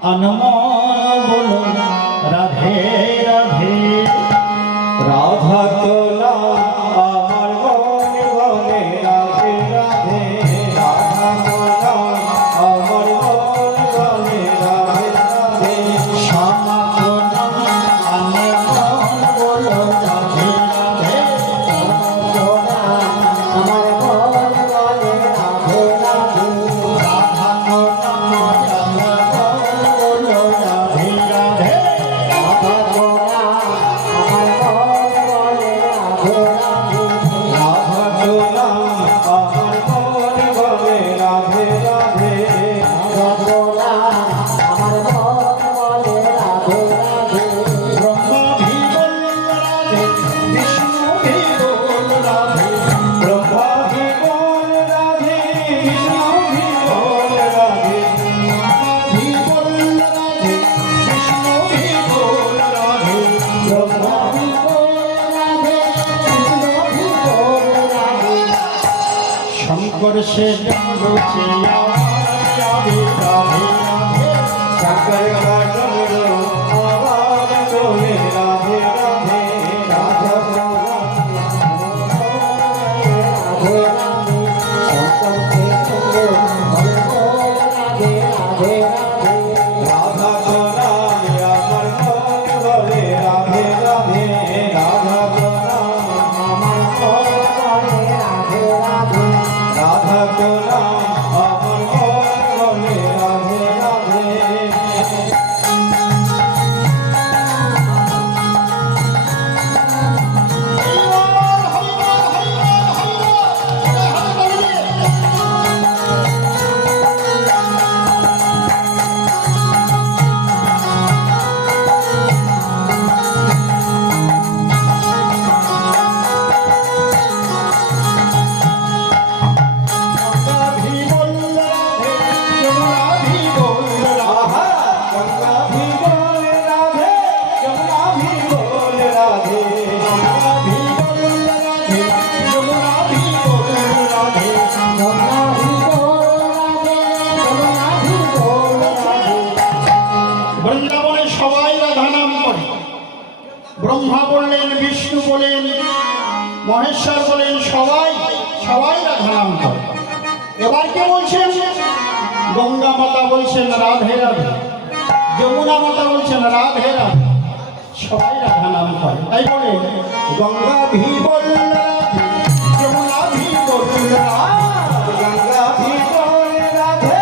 अनमोल बोलो राधे राधे। राधा तोला আমার মনে বলে রাধে রাধে। রাধা তোলা আমার মনে বলে রাধে রাধে। শ্যামা তোলা আমার মন বলো রাধে রাধে। তোরা আমার মন বলে রাধে রাধে। রাধা তোলা আমার মন বলো রাধে রাধে। রাধা তোরা আমার মন বলে রাধে রাধে। রাধা তোলা আমার মন বলে রাধে রাধে। রাধা তোরা আমার মন বলে রাধে রাধে। ব্রহ্মা ভি বল রাধে, বিষ্ণু ভি বল রাধে। ব্রহ্মা ভি বল রাধে, বিষ্ণু ভি বল রাধে। ব্রহ্মা ভি বল রাধে, বিষ্ণু ভি বল রাধে। ব্রহ্মা ভি বল রাধে, কৃষ্ণ ভি বল রাধে। শঙ্কর সে রচে আমার রাধে রাধে রাধে। শঙ্কর का डमरू आवाज बोले राधे राधे। राधा राधे राधे। शंकर के चंद्र बोल बोल राधे राधे राधे। राधा तोला আমার মন বলে রাধে রাধে। রাধা তোলা আমার মন বলে রাধে রাধে। রাধা তোলা আমার মন বলে রাধে রাধে। गंगा भी बोल राधे, यमुना भी बोल राधे। गंगा भी बोल राधे, यमुना भी बोल राधे। गंगा भी बोल राधे, यमुना भी बोल राधे। गंगा भी बोल राधे, यमुना भी बोल राधे। বৃন্দাবনে সবাই রাধা নাম করে। ব্রহ্মা বললেন, বিষ্ণু বলেন, মহেশ্বর বলেন, সবাই সবাই রাধা নাম করে। এবার কে বলছেন? গঙ্গা মাতা বলছেন রাধে রাধে। যমুনা মাতা বলছেন রাধে রাধে। সবাই রাধা নাম করে। তাই বলে গঙ্গা ভি বল রাধে, যমুনা ভি বল রাধে। গঙ্গা ভি বল রাধে,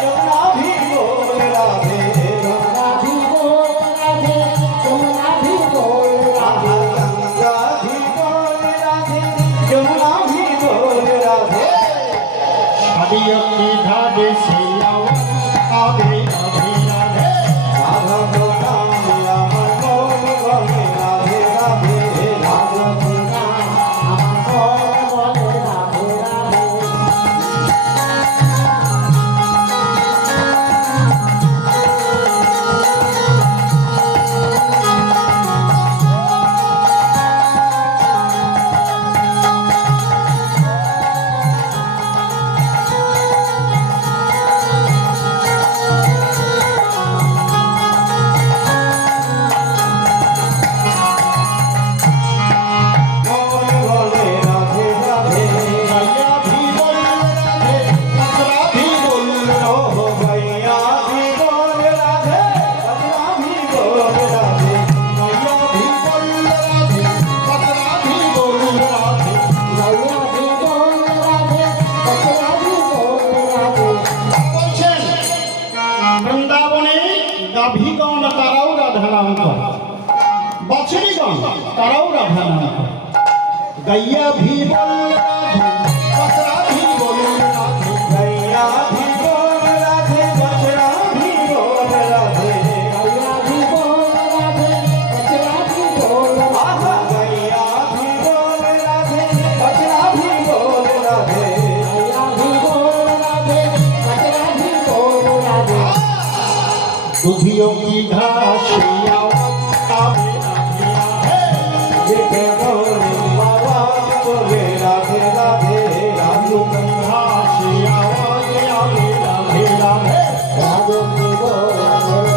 যমুনা ভি বল রাধে। गंगा भी बोल राधे, यमुना भी बोल राधे। गंगा भी बोल राधे, यमुना भी बोल राधे। शादियों की धागे से आओ, आगे राधे राधे। राधा तोला আমার মন বলে রাধে রাধে। রাধা तेरा আমার মন বলে রাধে রাধে। মন বলে রাধে রাধে। গাইয়া भी बोल राधे, बजरा भी बोल रो। गाइया भी बोल राधे, बजरा भी बोल राधे। गाइया भी बोल राधे, बजरा भी बोल राधे। गैया भी बोल राधे, बछड़ा भी बोल राधे। বলছেন বৃন্দাবনে গাভীগণ তারাও রাধা নাম করে, বাছুরীগণ তারাও রাধা নাম করে। গাইয়া ভি বল রাধে, বছরা ভি বল রাধে। গাইয়া ভি বল রাধে, বছরা ভি বল রাধে। गैया भी बोल राधे, बछड़ा भी बोल राधे। आहा गाइया भी बोल राधे, बछड़ा भी बोल राधे। गैया भी बोल राधे, बछड़ा भी बोल राधे। दुधियों की घास आओ, आवे राधे राधे। ये बोले बाबा बोले राधे राधे। राजू की घास आओ, आवे राधे राधे। राधे की बोल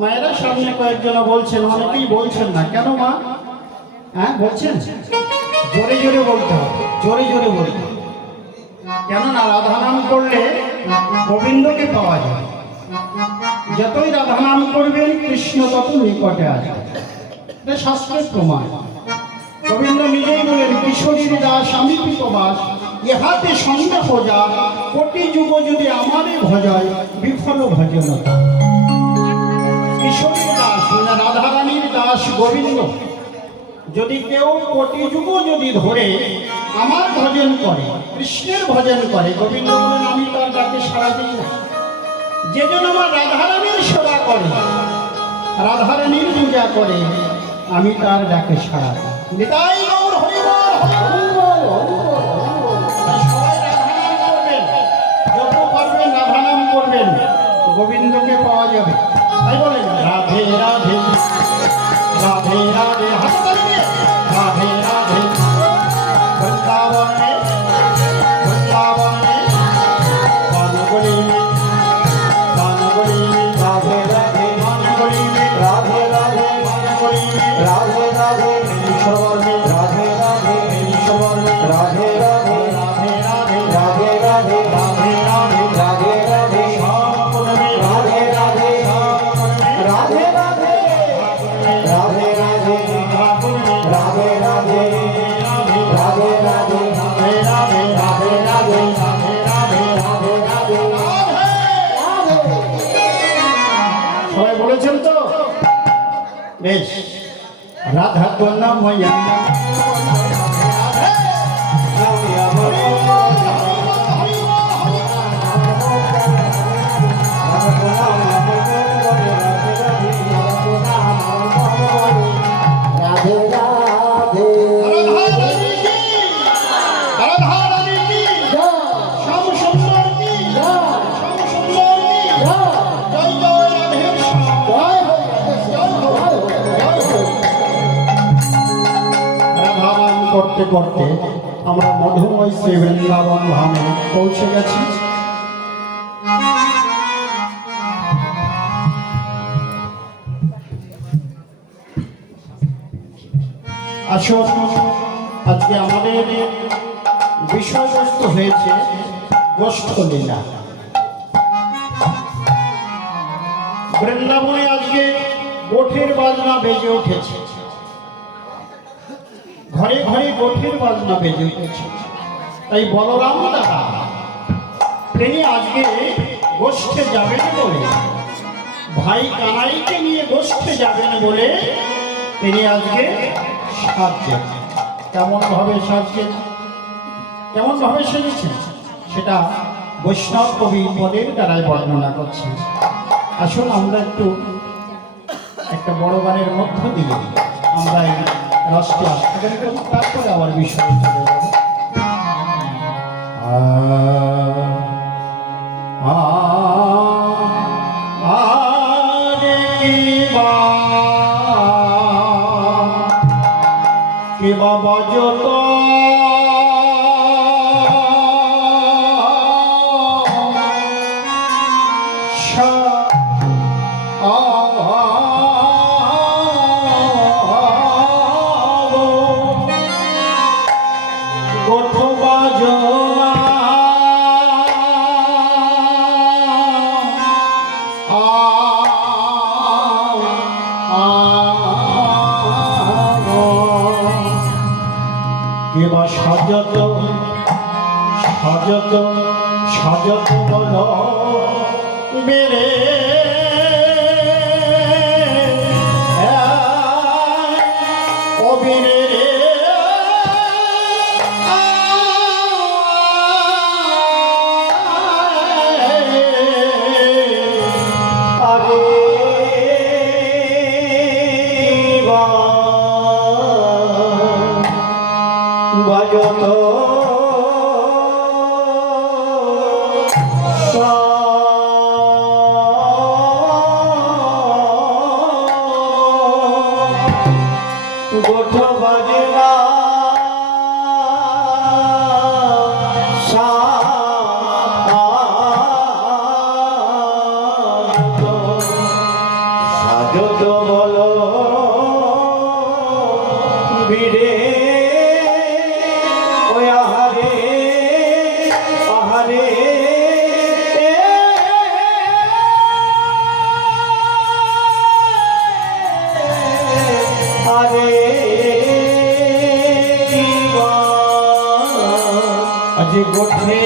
মায়েরা সামনে কয়েকজন বলছেন, অনেকেই বলছেন না, কেন মা? হ্যাঁ বলছেন, জোরে জোরে বলতে হবে, জোরে জোরে বলতে হবে। কেননা রাধা নাম করলে গোবিন্দকে পাওয়া যায়। যতই রাধা নাম করবেন কৃষ্ণ তত নিকটে আসবে, এটা শাস্ত্রের প্রমাণ। গোবিন্দ নিজেই বলেন, কিশোরীর দাস আমি কৃতবাস, ইহাতে সন্দেহ যা, কোটি যুগ যদি আমারে ভজায় বিফল ভজনতা। কিশোরীর দাস মানে রাধারানীর দাস গোবিন্দ, যদি কেউ কোটি যুগ যদি ধরে আমার ভজন করে, কৃষ্ণের ভজন করে, গোবিন্দ বলেন আমি তার ডাকে সাড়া দিই না। যেজন আমার রাধারানীর সেবা করে, রাধারানীর পূজা করে, আমি তার ডাকে সাড়া দিই। নিতাই গৌর হরি বল, হরি বল, হরি বল, হরি বল। তাই সবাই রাধা নাম করবেন, যত পারবেন রাধা নাম করবেন, গোবিন্দকে পাওয়া যাবে। তাই বলেন রাধে রাধে রাধে রাধে, হাত তালিয়ে রাধে রাধে, বৃন্দাবনে বৃন্দাবনে বানগলি বানগলি, রাধে রাধে বানগলি, রাধে রাধে বানগলি, রাধে রাধে ঈশ্বরবর্ণে, রাধে রাধে ঈশ্বরবর্ণে, রাধে রাধে রাধে রাধে রাধে রাধে রাধে রাধে রাধে রাধে সপনমে, রাধে রাধে রাধে রাধে রাধে রাধে রাধে রাধে রাধে রাধে রাধে রাধে রাধে রাধে রাধে রাধে রাধে রাধে। সবাই বলেছেন তো? বেশ, রাধা কন্যাময়া রাধে রাধে রাধারানী কি, শ্যাম সুন্দর কি, শ্যাম সুন্দর কি, জয় জয় রাধে শ্যাম, জয় হোক, জয় হোক, জয় হোক। রাধা নাম করতে করতে আমরা মধুময় শ্রী বৃন্দাবন ধামে পৌঁছে গেছি। আসুন, আজকে আমাদের বিষয়বস্তু হয়েছে গোষ্ঠলীলা। বৃন্দাবনে আজকে গোঠের বাজনা বেজে উঠেছে, ঘরে ঘরে গোঠের বাজনা বেজে উঠেছে। তাই বলরাম দাদা তিনি আজকে গোষ্ঠে যাবেন বলে, ভাই কানাইকে নিয়ে গোষ্ঠে যাবেন বলে তিনি আজকে সাজছেন। কেমন ভাবে সাজছেন, কেমন ভাবে সেজেছেন, সেটা বৈষ্ণব কবি পদের দ্বারাই বর্ণনা করছেন। আসুন আমরা একটু একটা বড় গানের মধ্য দিয়ে আমরা এই রসটি আস্বাদন করি, তারপরে আবার বিষয় চলে যাবে। কে বাবা যত কেবা সাজত সাজত সাজত বল বেড়ে অবিরে ভজত যত বলো বিরে ওই আহারে আহারে আরে আজ গোঠে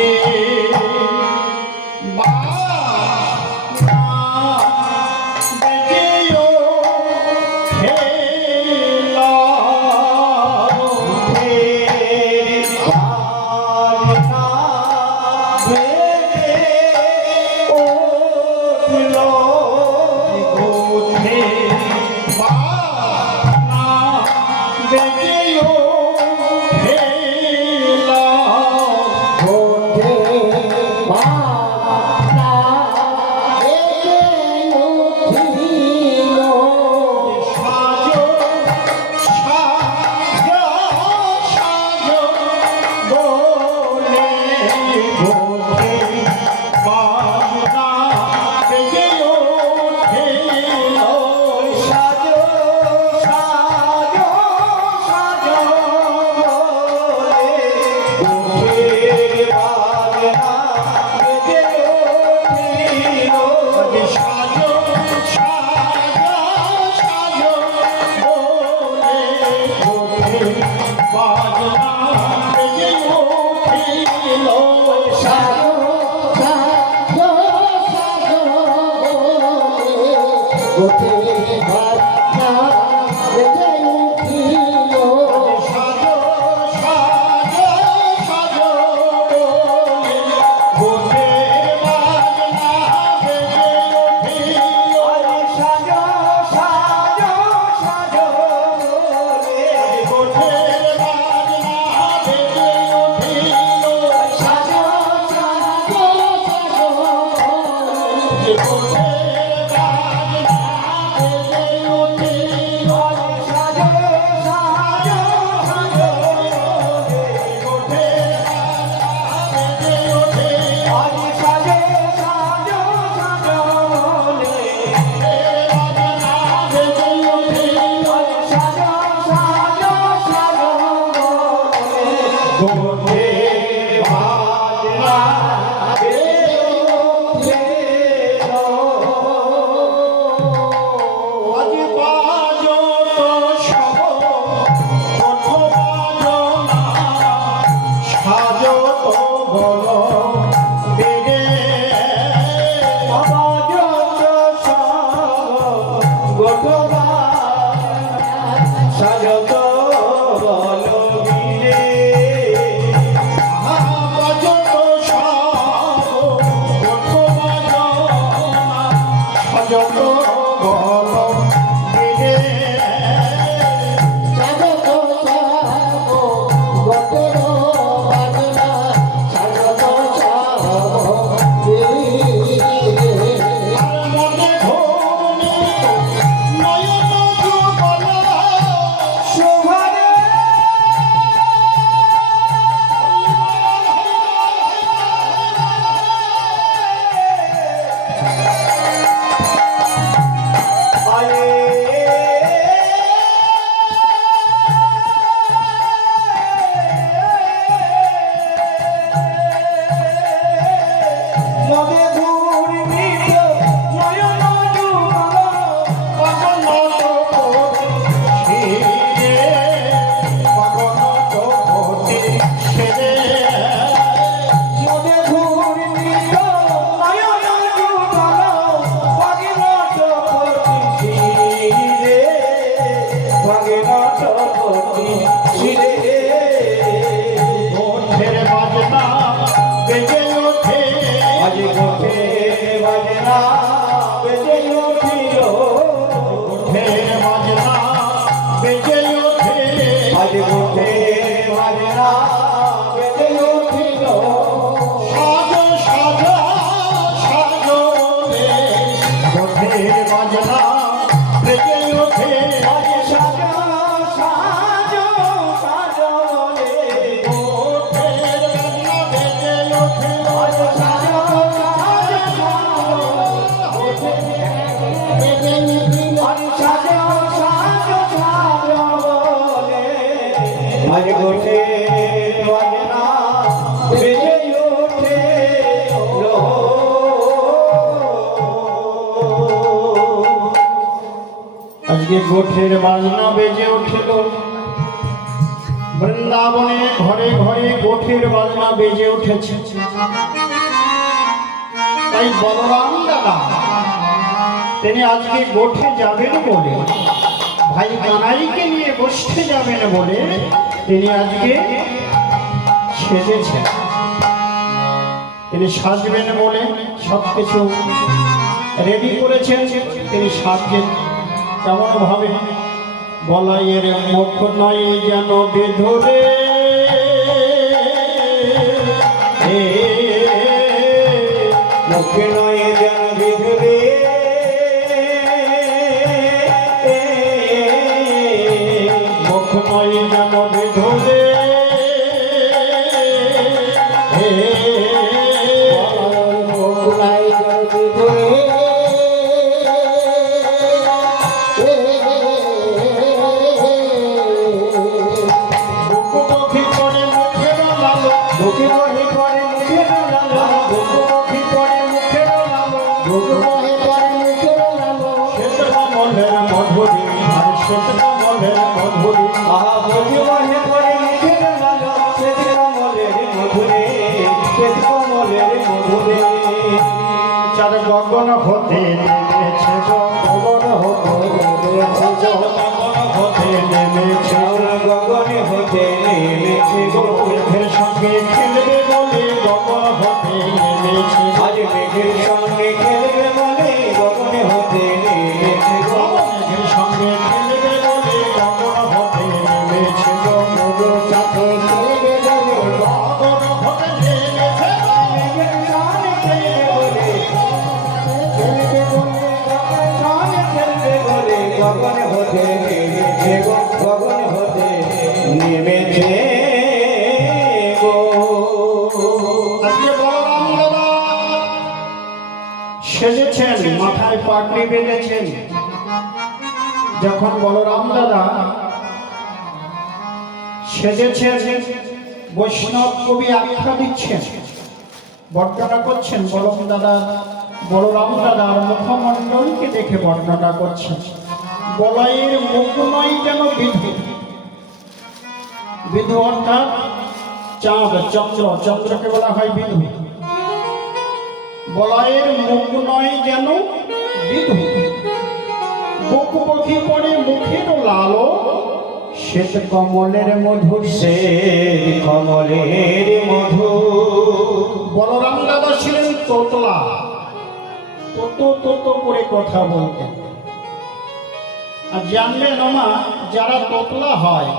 Hare আজ গোঠের বাজনা বেজে ওঠে লো। আজকে গোঠের বাজনা বেজে উঠল, বৃন্দাবনে ঘরে ঘরে গোঠের বাজনা বেজে উঠেছে। তাই বলরাম দাদা তিনি আজকে গোঠে যাবেন বলে, ভাই কানাইকে নিয়ে বসতে যাবেন বলে তিনি আজকে সেজেছেন। তিনি সাজবেন বলে সবকিছু রেডি করেছেন। তিনি সাজবেন কেমন ভাবে? বলাইয়ের মুখ নয় যেন বেধরে, মুখে নয় যেন বিধুরে, মুখ নয় যেন বেধরে, বলাই জলদি ধরে মুখোমুখি করে মুখের লালো, মুখে মনে করে মুখের লালা, মুখোমুখি করে মুখের লালো, বহে করে মুখের লালো শ্বেত কমলের মধুরী, আর শ্বেত কমলের মধুরী। আহা মুখে মনে করে মুখের লালা, শ্বেত কমলের মধুরে, শ্বেত কমলের মধুরে। চার গগন হতে নেমেছে গো, গগন হতে লেগেছে চার গগন হতে নেমেছে, চাউল গগনে হতে নেমেছে গো। মেঘের সঙ্গে খেলবে বলে গগন হতে নেমেছে, আজ মেঘের সঙ্গে খেলবে বলে গগনে হতে নেমেছে গো। মেঘের সঙ্গে খেলবে বলে গগন হতে নেমেছে গো, নদীর সাথে খেলবে বলে গগন হতে নেমেছে গো। মেঘের সঙ্গে খেলবে বলে, খেলবে বলে সঙ্গে খেলবে বলে গগনে হতে নেমেছে গো, গগনে হতে নেমেছে গো। আজকে বলরাম দাদা সেজেছেন, মাথায় পাগড়ি বেঁধেছেন। যখন বলরাম দাদা সেজেছেন, বৈষ্ণব কবি আখ্যা দিচ্ছেন, বর্ণনা করছেন বলরাম দাদার মুখমণ্ডলকে দেখে বর্ণনা করছেন। বলাইয়ের মুখ নয় যেন বিধু, বিধু অর্থাৎ চাঁদ, চন্দ্র, চন্দ্রকে বলা হয় বিধু। বলাইয়ের মুখ নয় যেন বিধু, বুক বখি পড়ে মুখের লালো, শ্বেত কমলের মধুর। সে কমলের মধু। বলরাম দাদা ছিলেন তোতলা, তোতো করে কথা বলতেন। আর জানলেন ওমা, যারা তোতলা হয়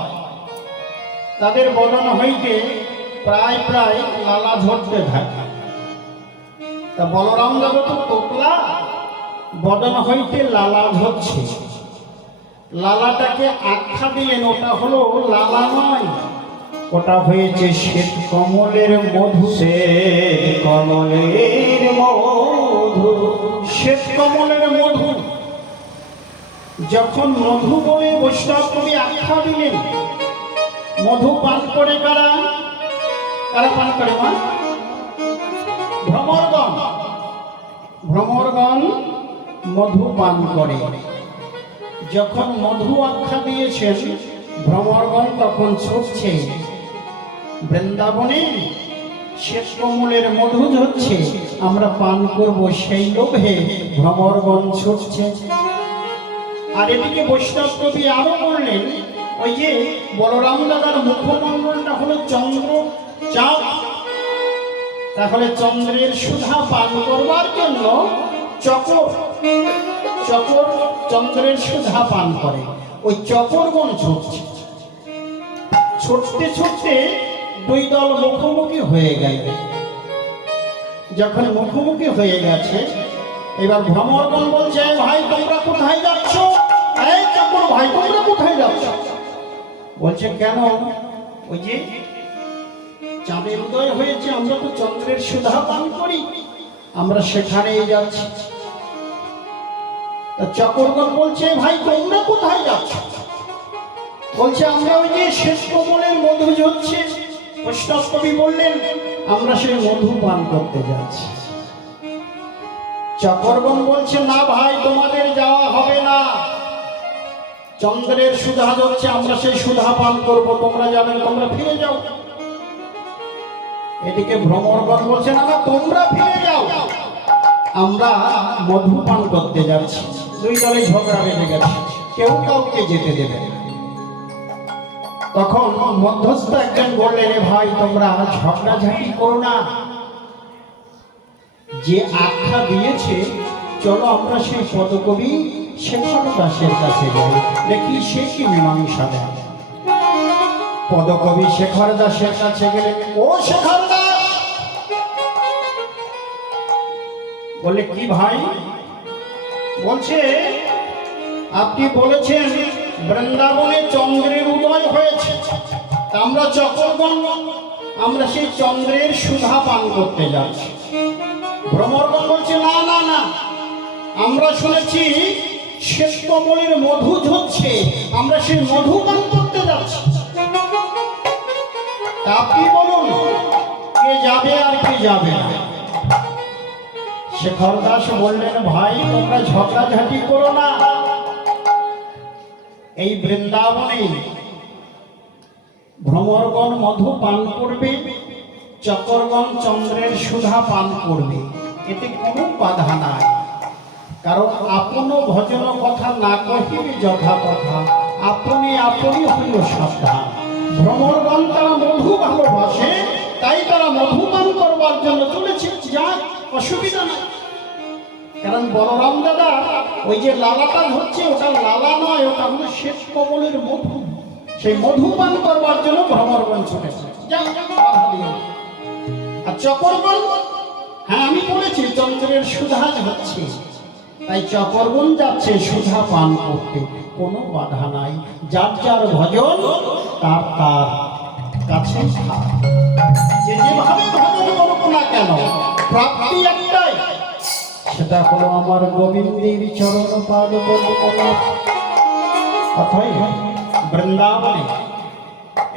তাদের বদন হইতে প্রায় প্রায় লালা ঝরতে থাকে। তা বলরাম দাদা তো তোতলা, বদন হইতে লালা ঝরছে। লালাটাকে আখ্যা দিলেন, ওটা হলো লালা নয়, ওটা হয়েছে শ্বেত কমলের মধু। সে কমলের মধু। শ্বেত কমলের মধু। যখন মধু বলে বৈষ্ণব কবি আখ্যা দিলেন, মধু পান করে কারা? কারা পান করে মা? ভ্রমরগণ। ভ্রমরগণ মধু পান করে। যখন মধু আখ্যা দিয়েছেন ভ্রমরগণ, তখন ছুটছে বৃন্দাবনে, শ্বেত কমলের মধু ঝরছে, আমরা পান করব, সেই লোভে ভ্রমরগণ ছুটছে। আর এদিকে বৈষ্ণব কবি আরো বললেন, ওই যে বলরাম দাদার মুখমণ্ডলটা হলো চন্দ্র, চাঁদ, তাহলে চন্দ্রের সুধা পান করবার জন্য চকর, চকর চন্দ্রের সুধা পান করে। ওই চকরগণ ছুটছে, ছুটতে ছুটতে দুই দল মুখোমুখি হয়ে গেল। যখন মুখোমুখি হয়ে গেছে, এবার ভ্রমরগণ বলছে, ভাই তোমরা কোথায় যাচ্ছ? এই চকর ভাই তোমরা কোথায় যাচ্ছ? বলছে কেন? ওই যে চাঁদের উদয় হয়েছে, আমরা তো চন্দ্রের সুধা পান করি, আমরা সেখানেই যাচ্ছি। তা চকরগণ বলছে, ভাই তোমরা কোথায় যাচ্ছ? বলছে আমরা ওই যে শেষ কমলের মধু ঝরছে, বৈষ্ণব কবি বললেন আমরা সেই মধু পান করতে যাচ্ছি। চকরগণ বলছে না ভাই তোমাদের যাওয়া হবে না, চন্দ্রের সুধা ঝরছে, আমরা সেই সুধা পান করব, তোমরা যাবে না, তোমরা ফিরে যাও। এদিকে ভ্রমরগণ বলছে না না তোমরা ফিরে যাও, আমরা মধু পান করতে যাচ্ছি। দুই দলে ঝগড়া বেঁধে গেছে, কেউ কাউকে যেতে দেবে না। তখন মধ্যস্থ একজন বললেন রে ভাই তোমরা ঝগড়াঝাটি করো না, যে আখ্যা দিয়েছে চলো আমরা সেই পদকবি শেখর দাসের কাছে যাই, দেখি সে কি মীমাংসা দেয়। পদকবি শেখর দাসের কাছে গেলে, ও শেখর দাস, বলে কি ভাই? বলছে আপনি বলেছেন বৃন্দাবনে চন্দ্রের উদয় হয়েছে, তা আমরা চকরগণ আমরা সেই চন্দ্রের সুধা পান করতে যাচ্ছি। ভ্রমরগণ বলছে না না না, আমরা শুনেছি শ্বেত কমলের মধু ঝরছে, আমরা সেই মধু পান করতে যাচ্ছি। তা আপনি বলুন কে যাবে আর কে যাবে না? শেখর দাস বললেন ভাই তোমরা ঝগড়াঝাটি করো না, এই বৃন্দাবনে ভ্রমরগণ মধু পান করবে, চকরগণ চন্দ্রের সুধা পান করবে, এতে কোনো বাধা নাই। কারণ আপন ভজন কথা না কহিবে যথা কথা, আপনি আপনি হইল সাবধান। ভ্রমরগণ তারা মধু ভালোবাসে, তাই তারা মধু পান করবার জন্য চলেছে, যা অসুবিধা নাই। কারণ বলরাম দাদা ওই যে লালাটা হচ্ছে ওটা লালা নয়, ওটা হলো শেষ কমলের মধু, সেই মধু পান করবার জন্য ভ্রমরগণ ছুটেছে। আর চকরগণ, হ্যাঁ আমি বলেছি চন্দ্রের সুধা হচ্ছে, তাই চকরগণ যাচ্ছে সুধা পান করতে, কোনো বাধা নাই। যার যার ভজন তার তার কাছে থাক, যে যেভাবে ভজন করবো না কেন প্রাপ্তি একটাই, সেটা হলো আমার গোবিন্দের চরণ পাদ পদ্ম। অথই বৃন্দাবনে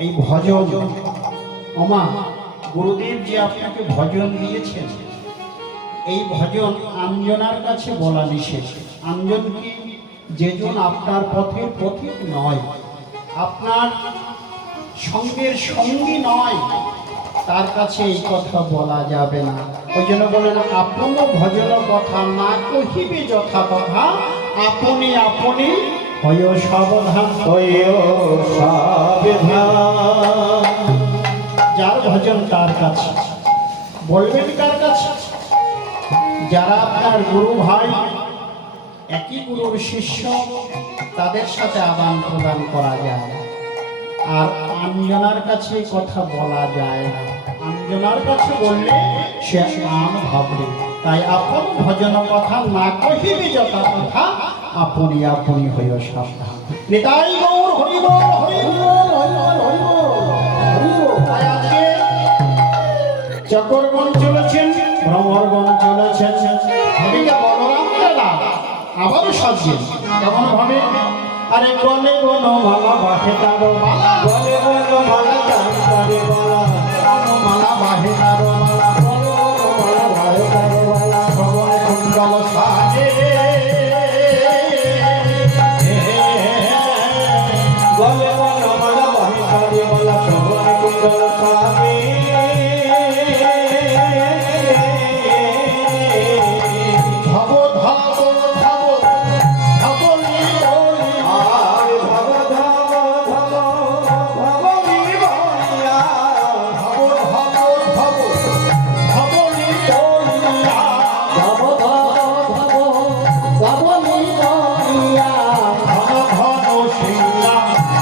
এই ভজন, ওমা গুরুদেব যে আপনাকে ভজন দিয়েছেন, এই ভজন আঞ্জনার কাছে বলা নিষেধ। আঞ্জন কি? যেজন আপনার পথের পথিক নয়, আপনার সঙ্গের সঙ্গী নয়, তার কাছে এই কথা বলা যাবে না। ওই জন্য বলেন আপন ভজন কথা না কহিবে যথা কথা, আপনি আপনি হইও সাবধান, হইও সাবধান। যার ভজন তার কাছে, বলবেন কার কাছে? যারা আপনার গুরু ভাই, একই গুরুর শিষ্য, তাদের সাথে আদান প্রদান করা যায়, আর আঞ্জনার কাছে কথা বলা যায় না। আঞ্জনার কাছে বললে সে আম ভাববে, তাই আপন ভজন কথা না কহিবে যথা কথা, আপনি আপনি হইও সাবধান। নিতাই গৌর হরি বল, হরি বল, হরি বল, হরি বল, হরি বল। তাই আজকে চকরগণ চলেছেন, ভ্রমরগণ চলেছেন, এদিকে বলরাম দাদা আবারও সাজছেন কেমন ভাবে? আরে গলে বনমালা বাহে তারো মালা, গলে বনমালা তারে মালা, মালা বাহে তারো মালা, বনমালা বাহে তারে মালা, ভগবান কুণ্ডল সাজে, গলে বনমালা বাহে তারে মালা, ভগবান কুণ্ডল সাজে। ধব ধব ধব ধবলি বলি, আর ভব ধব ধব ভবলি বলিয়া, ধব ধব ধব ধবলি বলিয়া, ধব ধব ধব ধবলি বলিয়া, ঘন ঘন সিংহা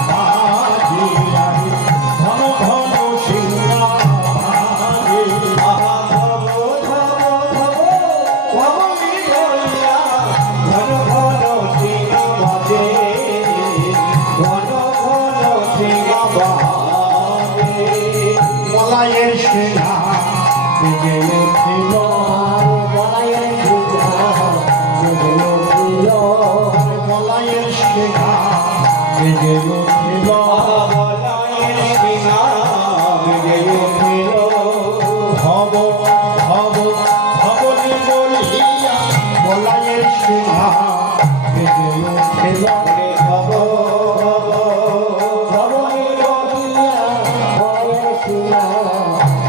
বাজিয়া, ঘন ঘন সিংহা বাজিয়া। আহা ধব ধব ধব ভবলি বলিয়া, ঘন ঘন সিংহ বাজে, ঘন ঘন সিংহ বাজে। মলায়ের সেনা বেজে উঠিল, বলায়ের সুধা জেগে উঠিল, মলায়ের সেনা বেজে উঠিল বলয়ের শিঙা বেজে উঠিল ভব ভব ভবনে বলিয়া বলায়ের সিংহা বেজে উঠিল রে ভব ভব ভবনে বলিয়া ভয়ের শিলা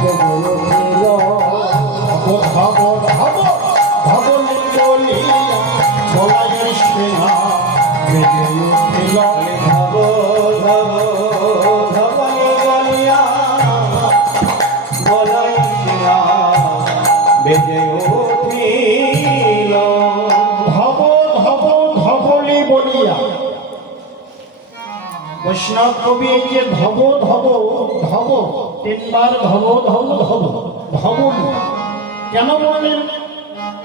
বেজে উঠিল ভব ভব ভবনে বলিয়া বলায়ের সিংহা বেজে উঠিল ধব ধব ধবনি বলিয়া বলাই শিঙা বেজে উঠিল ধব ধব ধবলি বলিয়া বৈষ্ণব কবি এই যে ধব ধব ধব তিনবার ধব ধব ধব ধবলি কেন বললেন?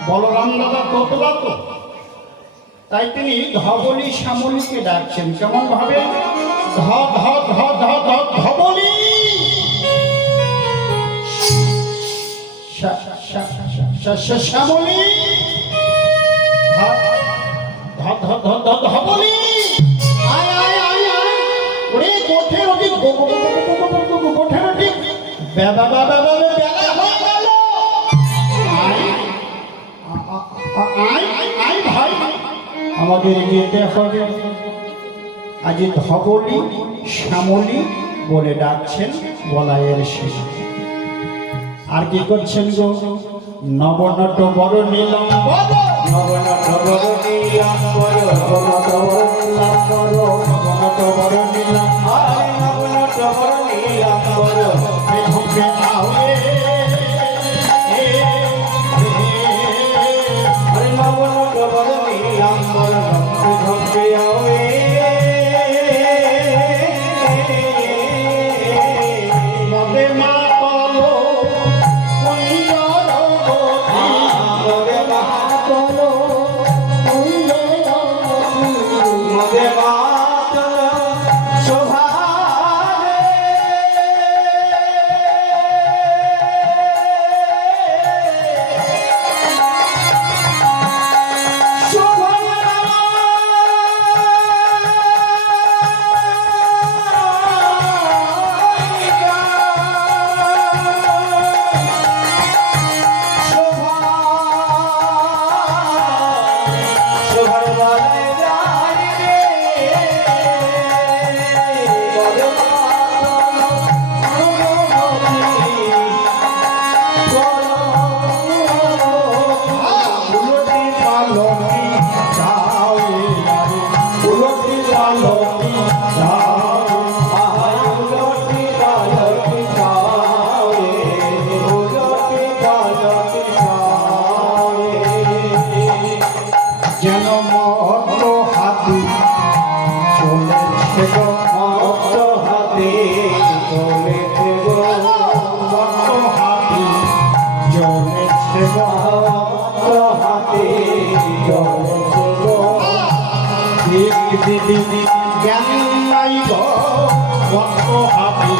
বলরাম দাদা তোতলা তো, তাই তিনি ধবলি শ্যামলীকে ডাকছেন কেমন ভাবে? ধ ধ ধ ধ ধ ধবলি শ্যামলী ধ ধ ধ ধ ধ ধবলি আয় আয় আয় আয় ওরে গোঠে রটি গোঠে রটি বাবা বাবা বাবা বেলা হয়ে গেল আয় আয় আয় ভাই আমাদের যেতে হবে। আজ ধবলি শ্যামলী বলে ডাকছেন বলায়ের শেষ। আর কি করছেন গো? নবনট বড় নীলম নবনত বরণীয়াম্বর নবনট বড় নীলম আরে নবনত বরণীয়াম্বর ঝুঁকে আওয়ে আরে নবনত বরণীয়াম্বর ঝমকে ঝমকে আওয়ে মদে মা কলো কুঞ্জর গতি মোরে মা চলো কুঞ্জে মোরে মা চলো শোভারে উলটি পালটি যাওয়ে উলটি পালটি যাওয়ে যেন মত হাতি চলেছে গো মত হাতি চলেছে গো দিক দিদি জ্ঞান নাই গো মত হাতি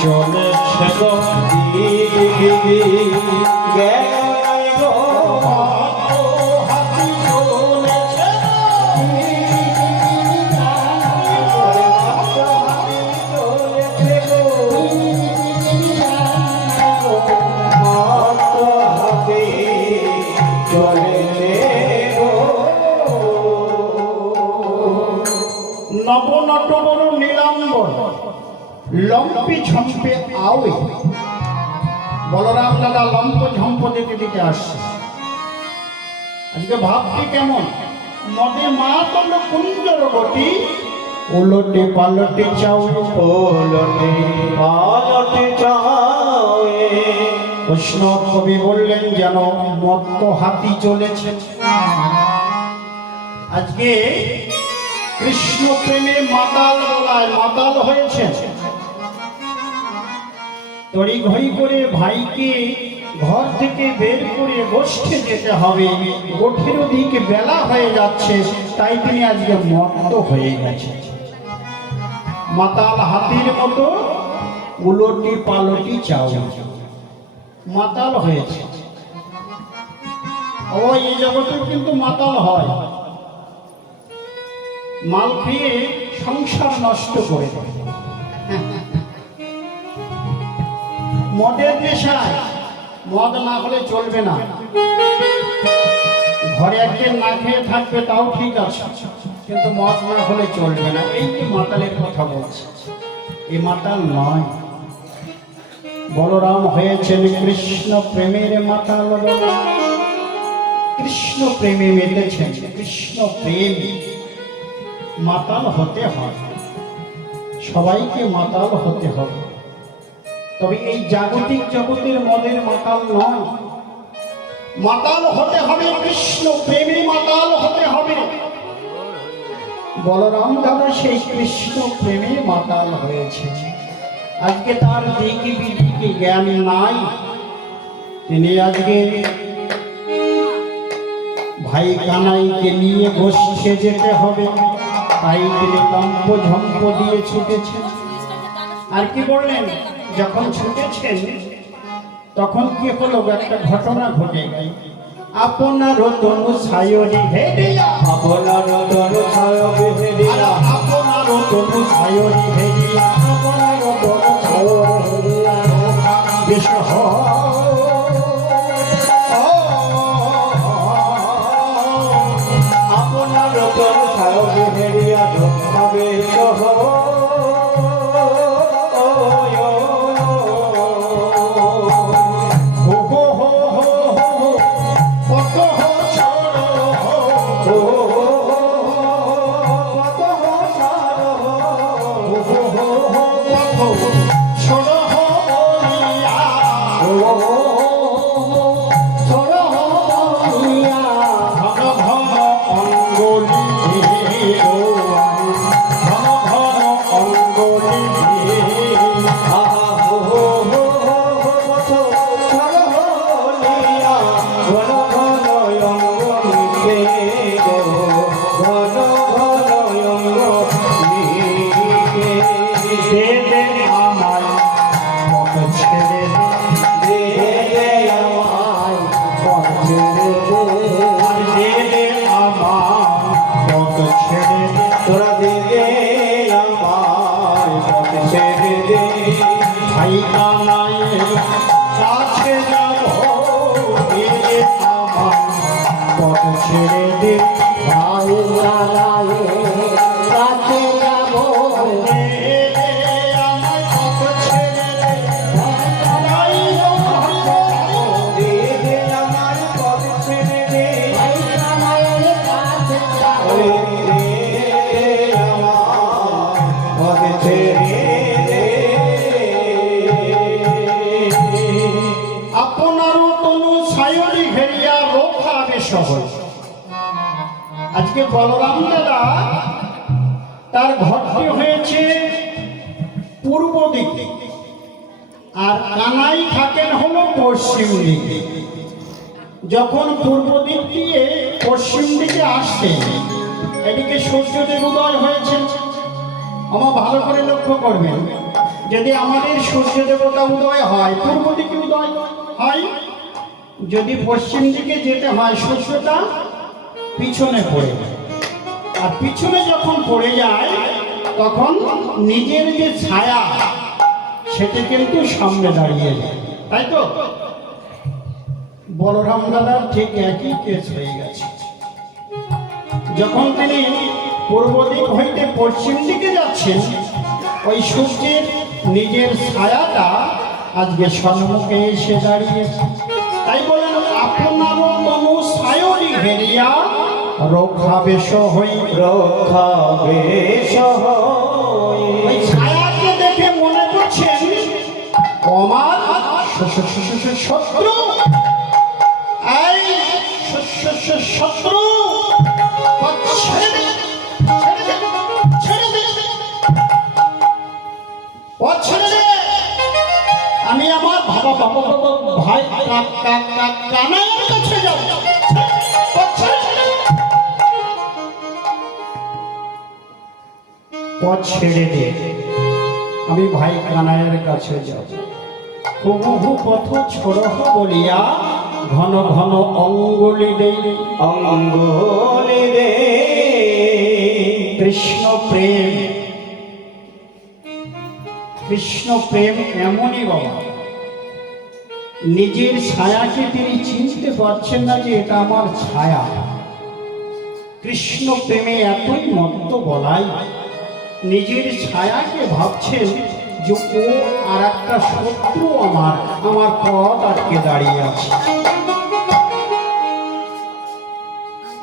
চলেছে গো মত হাতি চলেছে নবনট বড় নীলাম্বর লম্পি ঝম্পে আওয়ে। বলরাম দাদা লম্প ঝম্প দিতে দিতে আসছে। আজকে ভাবটি কেমন? নদে মা তল কুঞ্জর গতি উলটে পালটে চাও বৈষ্ণব কবি বললেন যেন মত্ত হাতি চলেছে। আজকে কৃষ্ণ প্রেমে মাতাল বলায় মাতাল হয়েছে। তড়ি ঘড়ি করে ভাইকে ঘর থেকে বের করে গোষ্ঠে যেতে হবে, গোঠের দিকে বেলা হয়ে যাচ্ছে, তাই তিনি আজকে মত্ত হয়ে গেছে। মাতাল হাতির মতো উলটি পালটি চাও মাতাল হয়েছে। ও এই জগতে কিন্তু মাতাল হয়। মাল খেয়ে সংসার নষ্ট করে দেয়। মদের নেশায়, মদ না হলে চলবে না। ঘরে একদিন না খেয়ে থাকবে তাও ঠিক আছে, কিন্তু মদ না হলে চলবে না। এই যে মাতালের কথা বলছে, এই মাতাল নয়। বলরাম হয়েছেন কৃষ্ণ প্রেমের মাতাল। কৃষ্ণ প্রেমে মেতেছেন, কৃষ্ণ প্রেম। মাতাল হতে হয়, সবাইকে মাতাল হতে হবে, তবে এই জাগতিক জগতের মদের মাতাল নয়। মাতাল হতে হবে কৃষ্ণ প্রেমে, মাতাল হতে হবে। বলরাম দাদা সেই কৃষ্ণ প্রেমে মাতাল হয়েছে। আজকে তার দিকে বিদিকে জ্ঞান নাই। তিনি আজকে ভাই কানাইকে নিয়ে বসে যেতে হবে, তাই তিনি লম্ব ঝম্প দিয়ে ছুটেছেন। আর কি বললেন, যখন ছুটেছেন তখন কি হলো, একটা ঘটনা ঘটে গেল। আপনার তনু ছায়রি হেরিয়া, আপনার তনু ছায়রি হেরিয়া, আপনার তনু ছায়রি হেরিয়া, আপনার তনু ছায়রিয়া বিষ্ণ আপনার তনু ছায়রি হেরিয়া হবে সহ। আজকে বলরাম দাদা তার ঘরটি হয়েছে পূর্ব দিকে, আর কানাই থাকেন হলো পশ্চিম দিকে। যখন পূর্ব দিক দিয়ে পশ্চিম দিকে আসছে, এদিকে সূর্যদেব উদয় হয়েছে। আমার ভালো করে লক্ষ্য করবেন, যদি আমাদের সূর্য দেবতা উদয় হয় পূর্ব দিকে উদয় হয়, যদি পশ্চিম দিকে যেতে হয় সূর্যটা পিছনে পড়ে যায়। আর পিছনে যখন পড়ে যায় তখন নিজের যে ছায়া সেটা কিন্তু সামনে দাঁড়িয়ে যায়, তাই তো? বলরাম দাদার ঠিক একই কেস হয়ে গেছে। যখন তিনি পূর্ব দিক হইতে পশ্চিম দিকে যাচ্ছেন, ওই সূর্যের নিজের ছায়াটা আজকে সম্মুখে এসে দাঁড়িয়েছে। তাই বলেন আপনার তনু ছায়রি হেরিয়া রক্ষা বেশ হই, রক্ষা বেশ হই। ওই ছায়াকে দেখে মনে করছেন আমার শত্রু, এই শত্রু আমি আমার ভাই কানাইয়ের কাছে যাব। পথ ছেড়ে দে, আমি ভাই কানাইয়ের কাছে যাব। হুবহু পথ ছোড়হ বলিয়া ঘন ঘন অঙ্গুলি দেই, অঙ্গুলি দে কৃষ্ণ প্রেম, কৃষ্ণ প্রেম এমনই বাবা, নিজের ছায়াকে তিনি চিনতে পারছেন না যে এটা আমার ছায়া। কৃষ্ণ প্রেমে এতই মত্ত বলাই নিজের ছায়াকে ভাবছেন যে ও আর একটা শত্রু আমার পথ আটকে দাঁড়িয়ে আছে।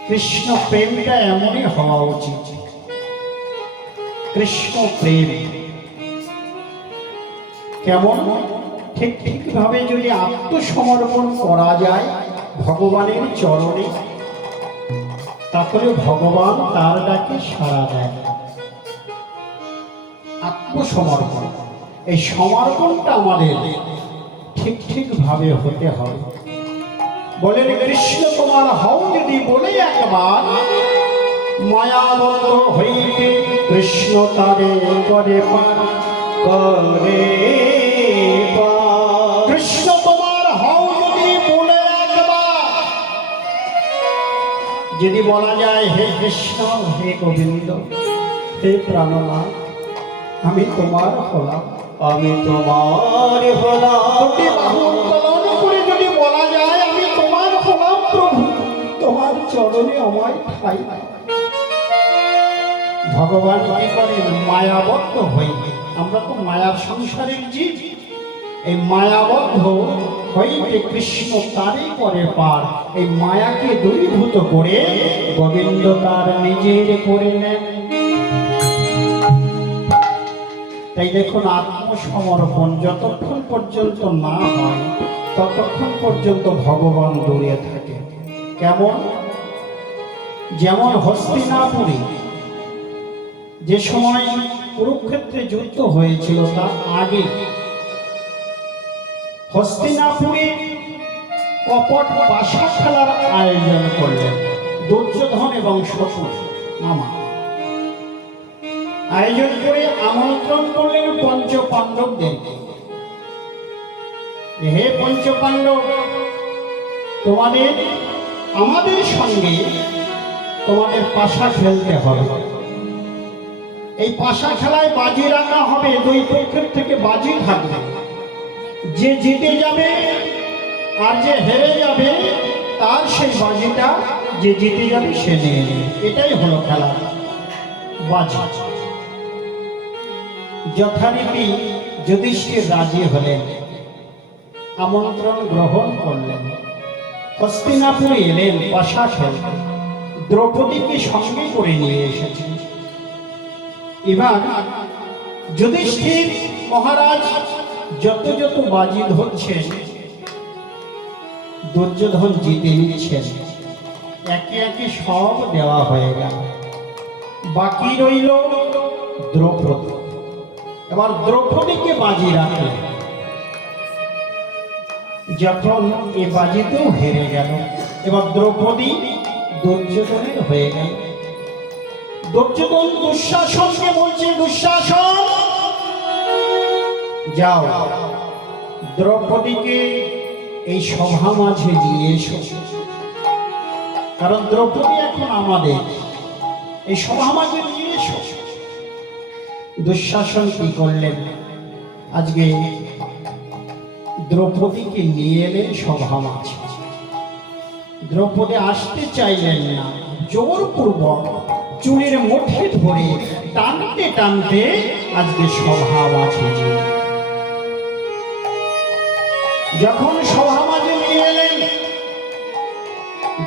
কৃষ্ণ প্রেমটা এমনই হওয়া উচিত। কৃষ্ণ প্রেম কেমন? ঠিক ভাবে যদি আত্মসমর্পণ করা যায় ভগবানের চরণে, তাহলে ভগবান তার ডাকে সাড়া দেয়। আত্মসমর্পণ, এই সমর্পণটা আমাদের ঠিক ভাবে হতে হবে। বলেন কৃষ্ণ তোমার হও যদি বলে একবার, মায়াবদ্ধ হইতে কৃষ্ণ তারে করে পার করে পার। কৃষ্ণ তোমার হও যদি বলে একবার, যদি বলা যায় হে কৃষ্ণ, হে গোবিন্দ, হে প্রাণনাথ, আমি তোমার হলাম, আমি তোমার হলাম। দুটি বাহু উত্তোলন করে যদি বলা যায় আমি তোমার হলাম প্রভু, তোমার চরণে আমায় ঠাই। ভগবান কি করেন? মায়াবদ্ধ হইবে। আমরা তো মায়ার সংসারের জীব। এই মায়াবদ্ধ হইতে কৃষ্ণ তারই করে পার। এই মায়াকে দূরীভূত করে গোবিন্দ তার নিজের করে নেন। তাই দেখুন, আত্মসমর্পণ যতক্ষণ পর্যন্ত না হয় ততক্ষণ পর্যন্ত ভগবান দূরে থাকে। কেমন? যেমন হস্তিনাপুরে যে সময় কুরুক্ষেত্রে যুদ্ধ হয়েছিল তার আগে হস্তিনাপুরে কপট পাশা খেলার আয়োজন করলেন দুর্যোধন এবং শকুন মামা। আয়োজন করে আমন্ত্রণ করলেন পঞ্চ পাণ্ডবদেরকে। হে পঞ্চ পাণ্ডব, আমাদের সঙ্গে তোমাদের পাশা খেলতে হবে। এই পাশা খেলায় বাজি রাখা হবে, দুই পক্ষের থেকে বাজি থাকবে। যে জিতে যাবে আর যে হেরে যাবে তার সেই বাজিটা যে জিতে যাবে সে নিয়ে নেবে। এটাই হলো খেলা, বাজি। যথারীতি যুধিষ্ঠির রাজি হলেন, আমন্ত্রণ গ্রহণ করলেন, হস্তিনাপুরে এলেন পাশা খেলতে। দ্রৌপদীকে সঙ্গে করে নিয়ে এসেছেন। এবার যুধিষ্ঠির মহারাজ যত বাজি ধরছেন দুর্যোধন জিতে নিচ্ছেন। একে একে সব দেওয়া হয়ে গেল, বাকি রইল দ্রৌপদী। এবার দ্রৌপদীকে বাজি রাখলেন। যখন এ বাজিতেও হেরে গেল, এবার দ্রৌপদী দুর্যোধনের হয়ে গেল। দুর্যোধন দুঃশাসনকে বলছে, দুঃশাসন যাও দ্রৌপদীকে এই সভা মাঝে নিয়ে এসো, কারণ দ্রৌপদী এখন আমাদের, এই সভা মাঝে নিয়ে এসো। দুঃশাসন কি করলেন? আজকে দ্রৌপদীকে নিয়ে এলেন সভা মাঝে। দ্রৌপদী আসতে চাইলেন না, জোরপূর্বক চুলের মুঠে ধরে টানতে টানতে আজকে সভা মাঝে যখন সভা মাঝে নিয়ে এলেন,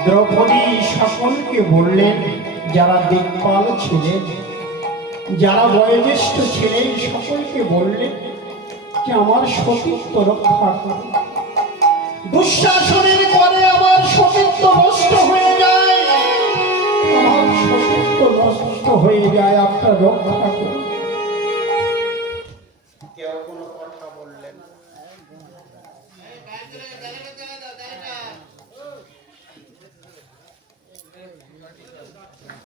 দ্রৌপদী সকলকে বললেন, যারা দিকপাল ছিলেন, যারা বয়োজ্যেষ্ঠ ছিলেন, সকলকে বললেন যে আমার সতীত্ব রক্ষা করুন। দুঃশাসনের পরে আমার সতীত্ব নষ্ট হয়ে যায়, আমার সতীত্ব নষ্ট হয়ে যায়, আপনার রক্ষা করুন।